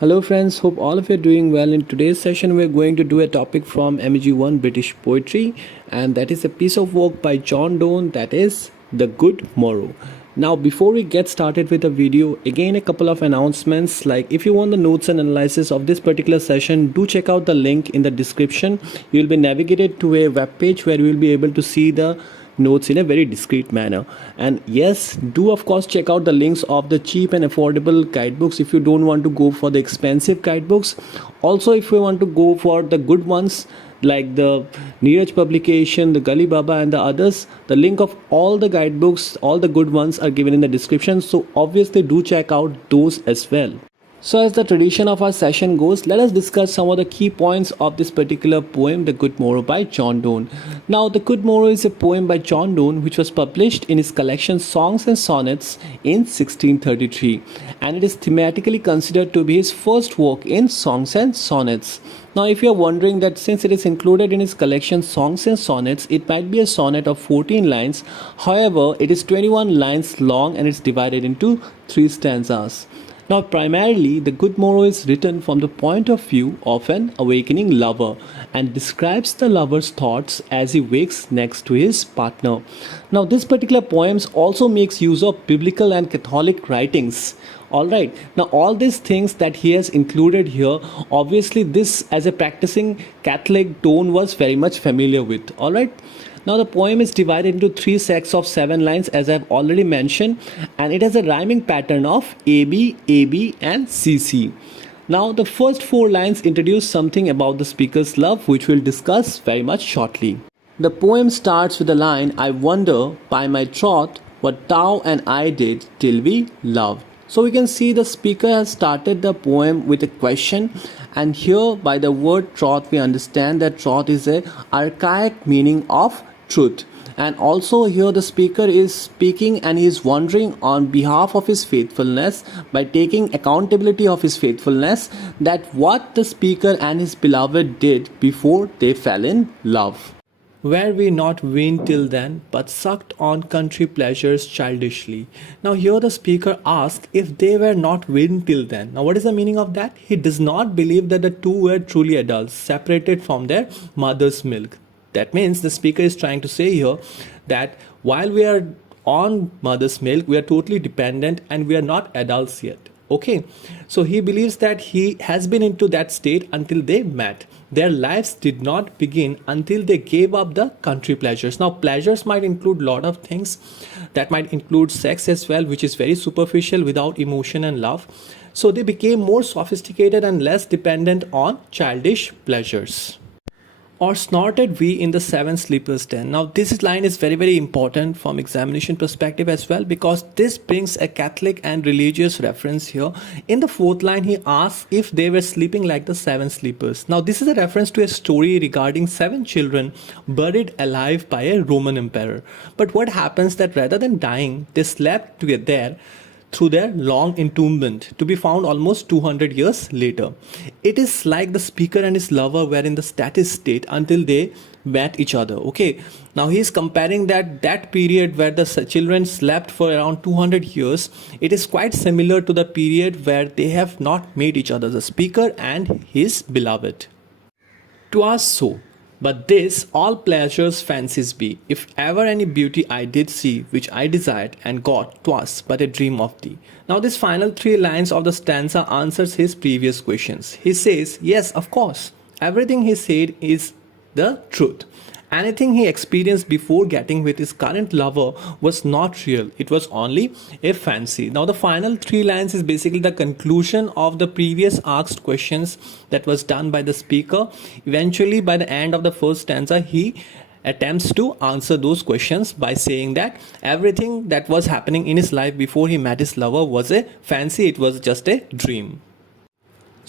Hello friends, hope all of you are doing well. In today's session we're going to do a topic from MEG1 British poetry, and that is a piece of work by John Donne, that is The Good-Morrow. Now before we get started with the video, again a couple of announcements. Like if you want the notes and analysis of this particular session, do check out the link in the description. You'll be navigated to a web page where you will be able to see the notes in a very discreet manner. And yes, do of course check out the links of the cheap and affordable guidebooks if you don't want to go for the expensive guidebooks. Also, if you want to go for the good ones like the Neeraj publication, the Gully Baba and the others, the link of all the guidebooks, all the good ones are given in the description, so obviously do check out those as well. So as the tradition of our session goes, let us discuss some of the key points of this particular poem, The Good-Morrow by John Donne. Now, The Good-Morrow is a poem by John Donne which was published in his collection Songs and Sonnets in 1633, and it is thematically considered to be his first work in Songs and Sonnets. Now, if you are wondering that since it is included in his collection Songs and Sonnets, it might be a sonnet of 14 lines. However, it is 21 lines long and it's divided into 3 stanzas. Now, primarily, The Good-Morrow is written from the point of view of an awakening lover and describes the lover's thoughts as he wakes next to his partner. Now, this particular poem also makes use of biblical and Catholic writings. Alright, now all these things that he has included here, obviously this as a practicing Catholic Donne was very much familiar with. Alright. Now the poem is divided into 3 sets of 7 lines as I have already mentioned, and it has a rhyming pattern of AB, AB and CC. Now the first 4 lines introduce something about the speaker's love, which we'll discuss very much shortly. The poem starts with the line, I wonder by my troth what thou and I did till we loved. So we can see the speaker has started the poem with a question, and here by the word troth we understand that troth is a archaic meaning of truth. And also here the speaker is speaking and he is wondering on behalf of his faithfulness, by taking accountability of his faithfulness, that what the speaker and his beloved did before they fell in love. Were we not weaned till then, but sucked on country pleasures childishly. Now here the speaker asks if they were not weaned till then. Now what is the meaning of that? He does not believe that the two were truly adults, separated from their mother's milk. That means the speaker is trying to say here that while we are on mother's milk, we are totally dependent and we are not adults yet. Okay, so he believes that he has been into that state until they met. Their lives did not begin until they gave up the country pleasures. Now pleasures might include a lot of things. That might include sex as well, which is very superficial without emotion and love. So they became more sophisticated and less dependent on childish pleasures. Or snorted we in the 7 sleepers den. Now this line is very important from examination perspective as well, because this brings a Catholic and religious reference here. In the 4th line he asks if they were sleeping like the 7 sleepers. Now this is a reference to a story regarding 7 children buried alive by a Roman emperor. But what happens that rather than dying, they slept together through their long entombment, to be found almost 200 years later. It is like the speaker and his lover were in the static state until they met each other. Okay, now he is comparing that period where the children slept for around 200 years. It is quite similar to the period where they have not met each other, the speaker and his beloved. 'Twas so. But this all pleasures fancies be. If ever any beauty I did see, which I desired and got, 'twas but a dream of thee. Now this final 3 lines of the stanza answers his previous questions. He says, yes, of course, everything he said is the truth. Anything he experienced before getting with his current lover was not real. It was only a fancy. Now the final 3 lines is basically the conclusion of the previous asked questions that was done by the speaker. Eventually by the end of the first stanza he attempts to answer those questions by saying that everything that was happening in his life before he met his lover was a fancy, it was just a dream.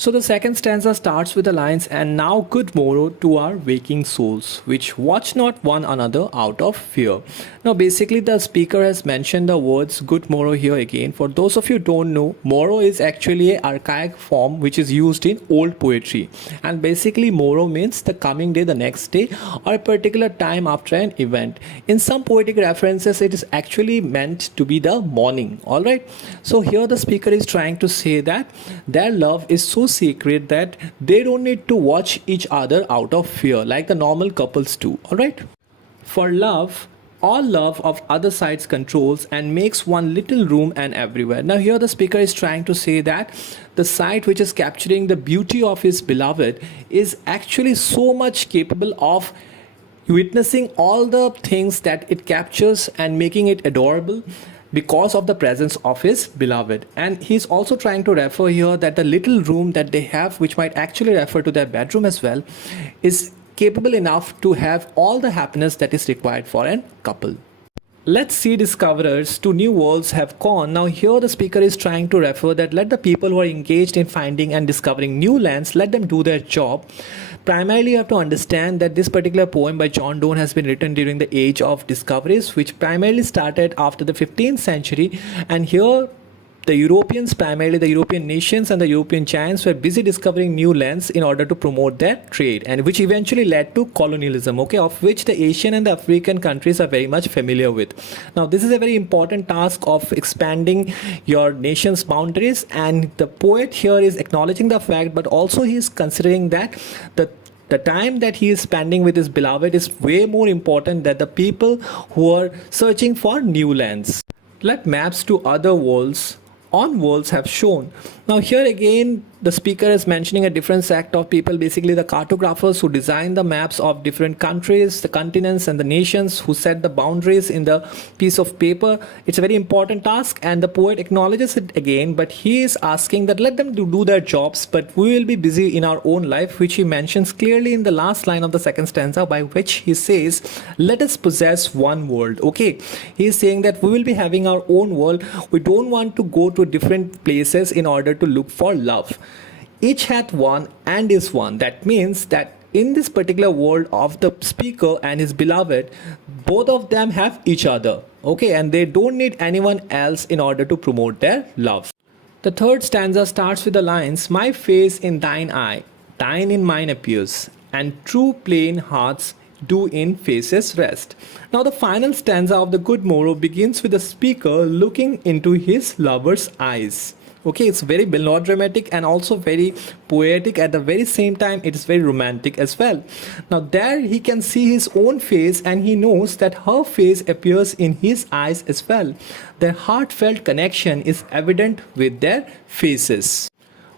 So the second stanza starts with the lines, "And now good morrow to our waking souls, which watch not one another out of fear." Now basically the speaker has mentioned the words good morrow here again. For those of you who don't know, morrow is actually an archaic form which is used in old poetry. And basically morrow means the coming day, the next day, or a particular time after an event. In some poetic references it is actually meant to be the morning. Alright. So here the speaker is trying to say that their love is so secret that they don't need to watch each other out of fear like the normal couples do. Alright. For love, all love of other sides controls and makes one little room and everywhere. Now here the speaker is trying to say that the side which is capturing the beauty of his beloved is actually so much capable of witnessing all the things that it captures and making it adorable because of the presence of his beloved. And he's also trying to refer here that the little room that they have, which might actually refer to their bedroom as well, is capable enough to have all the happiness that is required for a couple. Let's see discoverers to new worlds have gone. Now here the speaker is trying to refer that let the people who are engaged in finding and discovering new lands, let them do their job. Primarily you have to understand that this particular poem by John Donne has been written during the age of discoveries, which primarily started after the 15th century, and here the Europeans, primarily the European nations and the European giants, were busy discovering new lands in order to promote their trade, and which eventually led to colonialism, okay, of which the Asian and the African countries are very much familiar with. Now this is a very important task of expanding your nation's boundaries, and the poet here is acknowledging the fact, but also he is considering that the time that he is spending with his beloved is way more important than the people who are searching for new lands. Let maps to other worlds on worlds have shown. Now here again the speaker is mentioning a different sect of people, basically the cartographers who design the maps of different countries, the continents and the nations, who set the boundaries in the piece of paper. It's a very important task, and the poet acknowledges it again, but he is asking that let them do their jobs, but we will be busy in our own life, which he mentions clearly in the last line of the second stanza, by which he says, let us possess one world. Okay, he is saying that we will be having our own world. We don't want to go to different places in order to look for love. Each hath one and is one. That means that in this particular world of the speaker and his beloved, both of them have each other, okay, and they don't need anyone else in order to promote their love. The third stanza starts with the lines, my face in thine eye, thine in mine appears, and true plain hearts do in faces rest. Now the final stanza of the Good Morrow begins with the speaker looking into his lover's eyes. Okay, it's very melodramatic and also very poetic. At the very same time, it is very romantic as well. Now there he can see his own face, and he knows that her face appears in his eyes as well. Their heartfelt connection is evident with their faces.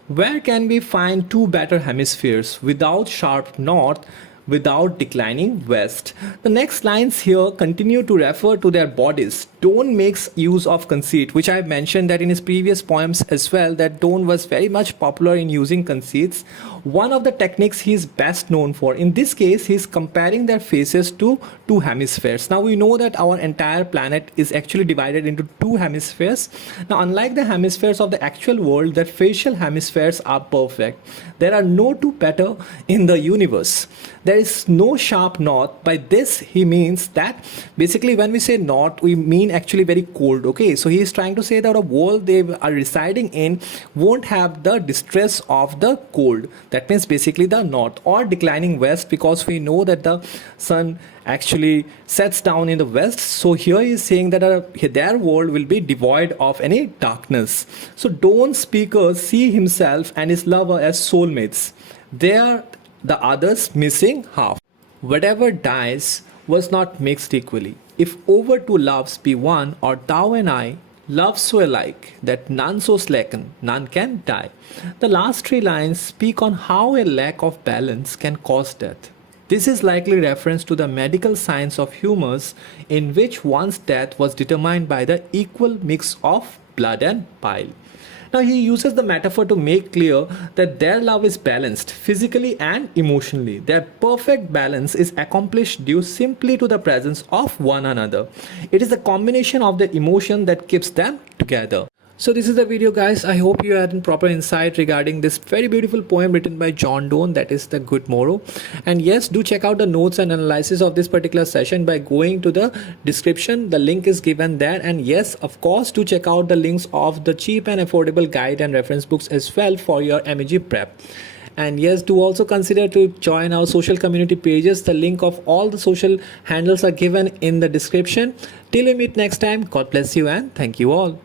Where can we find two better hemispheres without sharp north, without declining west? The next lines here continue to refer to their bodies. Donne makes use of conceit, which I mentioned that in his previous poems as well, that Donne was very much popular in using conceits. One of the techniques he is best known for. In this case, he is comparing their faces to two hemispheres. Now we know that our entire planet is actually divided into two hemispheres. Now unlike the hemispheres of the actual world, their facial hemispheres are perfect. There are no two better in the universe. There is no sharp north. By this he means that basically when we say north, we mean actually very cold. Okay, so he is trying to say that a world they are residing in won't have the distress of the cold. That means basically the north, or declining west, because we know that the sun actually sets down in the west. So here he is saying that their world will be devoid of any darkness. So Donne's speakers see himself and his lover as soulmates. They are the other's missing half. Whatever dies was not mixed equally. If over two loves be one, or thou and I, love so alike that none so slacken, none can die. The last three lines speak on how a lack of balance can cause death. This is likely reference to the medical science of humors, in which one's death was determined by the equal mix of blood and bile. Now he uses the metaphor to make clear that their love is balanced physically and emotionally. Their perfect balance is accomplished due simply to the presence of one another. It is a combination of the emotion that keeps them together. So this is the video, guys. I hope you had a proper insight regarding this very beautiful poem written by John Donne, that is the Good-Morrow. And yes, do check out the notes and analysis of this particular session by going to the description. The link is given there. And yes, of course, do check out the links of the cheap and affordable guide and reference books as well for your MEG prep. And yes, do also consider to join our social community pages. The link of all the social handles are given in the description. Till we meet next time, God bless you and thank you all.